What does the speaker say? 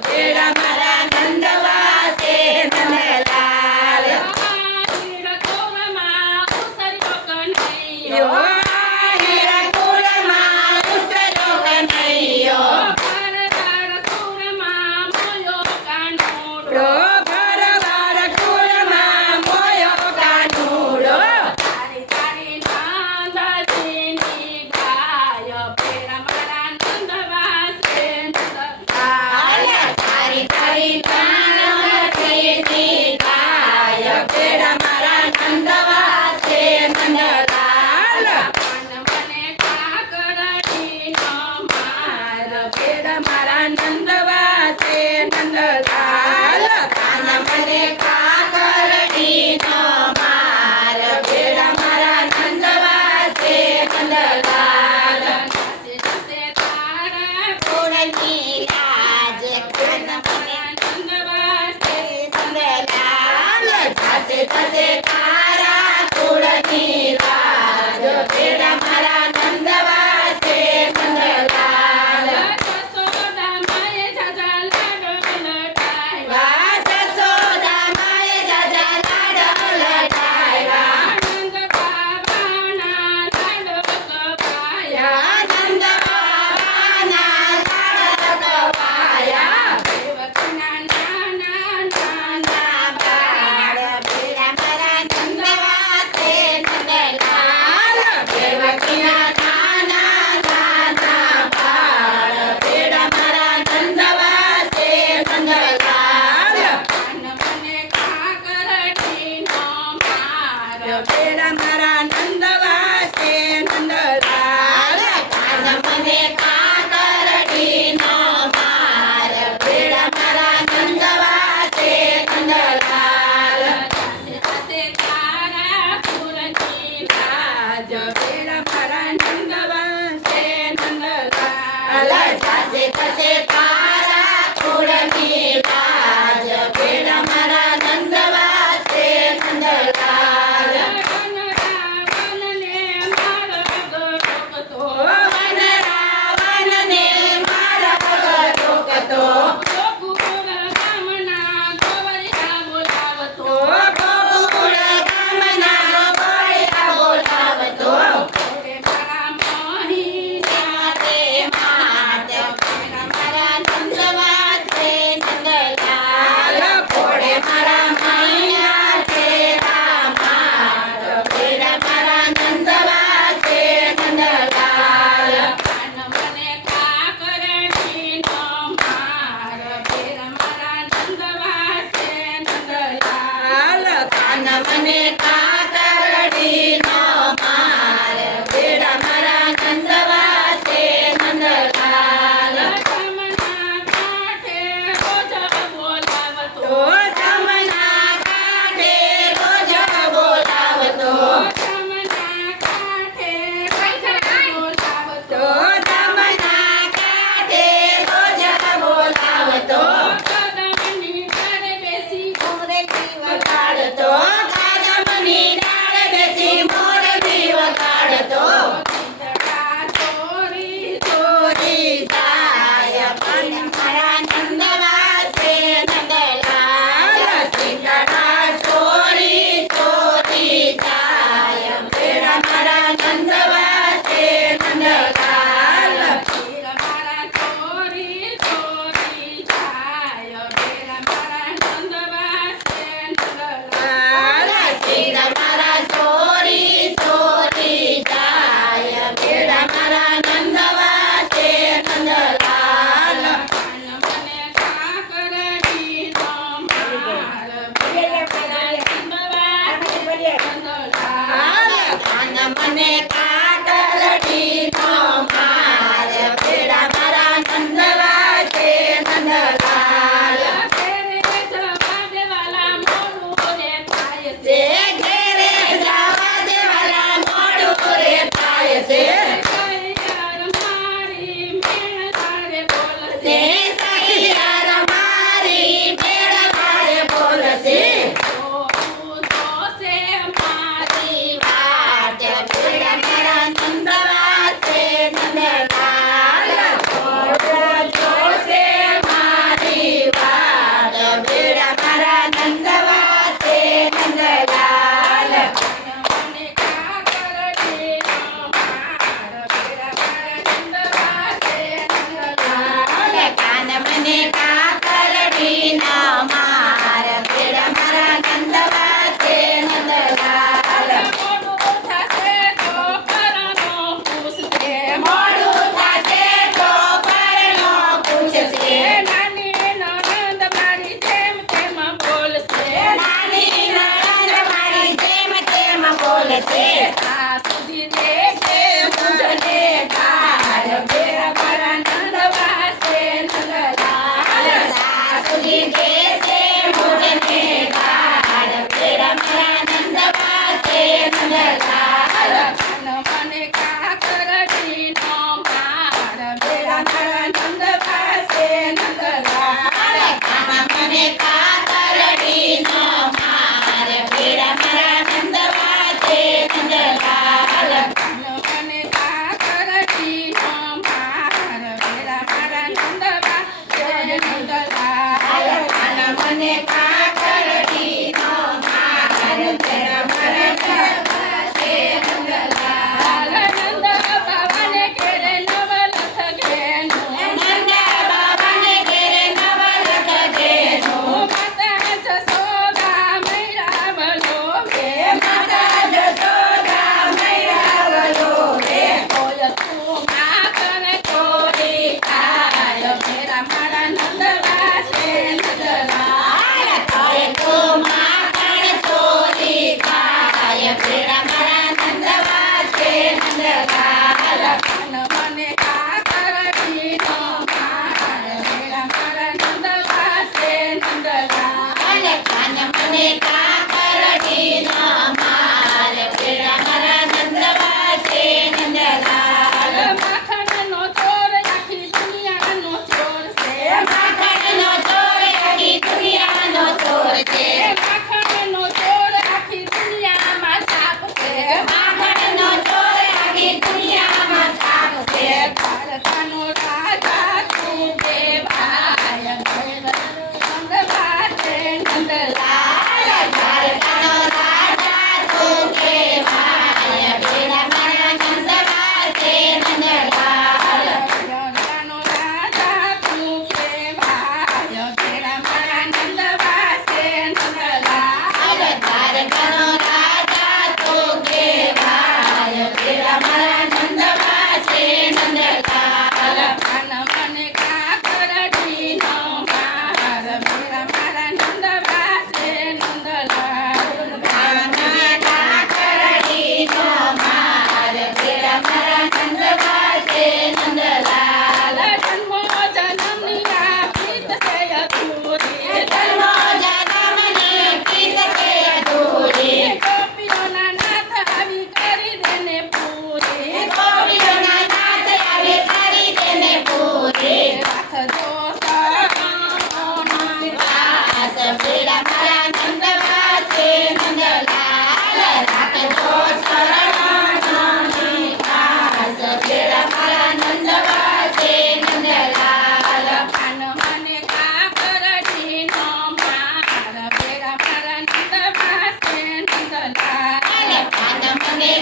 ભેડા મારા નંદવાસે નંદલાલ મને કાકરડીનો માર ભેળા મારા નંદ વાસે નંદલાલ મોડું થશે તો પરનો પૂછશે મોડું થશે તો પરનો પૂછશે નાની નણંદ મારી જેમ તેમ બોલશે નાની નણંદ મારી જેમ તેમ બોલશે સાસુજી દેશે મુજને ઢાળ ભેળા મારા નંદ વાસે નંદલાલ સાસુજી દેશે મુજને ઢાળ ભેળા મારા નંદ વાસે નંદલાલ મને કાકરડીનો માર ભેળા મારા નંદ વાસે નંદલાલ મને કાકરડીનો માર ભેળા મારા નંદ વાસે નંદલાલ મને કાકરડીનો માર ભેળા મારા નંદ વાસે નંદલાલ મને કાકરડીનો માર ભેળા મારા નંદ વાસે નંદલાલ નંદ બાબાને ઘેરે નવલખ ઘેનું નંદ બાબાને ઘેરે નવલખ ઘેનું માતા જશોદા મૈરા વલોવે માતા જશોદા મૈરાવલો રે ઓય તું માખણ ચોરી ખાય ભેળા મારા નંદ વાસે નંદલાલ હવે તો માખણ ચોરી ખાય ભેળા મારા નંદ વાસે નંદલાલ મને કાકરડીનો માર ભેળા મારા નંદ વાસે નંદલાલ મને કાકરડીનો માર ભેળા મારા નંદ વાસે નંદલાલ માખણનો ચોર આખી દુનિયાનો ચોર છે માખણનો ચોર આખી દુનિયાનો ચોર છે માખણનો ચોર આખી દુનિયામાં છાપ છે માખણનો ચોર આખી દુનિયામાં છાપ છે ભારતનો રાજા તું કહેવાય નંદ વાસે નંદલાલ ભારતનો રાજા તું કહેવાય ભેળા મારા નંદ વાસે નંદલાલ રાજાનો રાજા તું કહેવાય ભેળા મારા નંદ વાસે નંદલાલ ભારતનો રાજા તું કહેવાય ભેળા મારા નંદ વાસે નંદલાલ મને કાકરડીનો માર ભેળા મારા નંદ વાસે નંદલાલ મને કાકરડીનો માર ભેળા મારા નંદ વાસે નંદલાલ જન્મો જન્મની આ પ્રીત છે અધૂરી જન્મો જન્મની પ્રીત છે અધૂરી ગોપીઓના નાથ આવી કરી દેને પૂરી ગોપીઓના નાથ આવી કરી દેને પૂરી રાખજો શરણોની વાસ ભેળા મારા નંદ વાસે નંદલાલ રાખજો શરણોની વાસ ભેળા મારા નંદ વાસે નંદલાલ મને કાકરડીનો માર ભેળા મારા નંદ વાસે નંદલાલ મને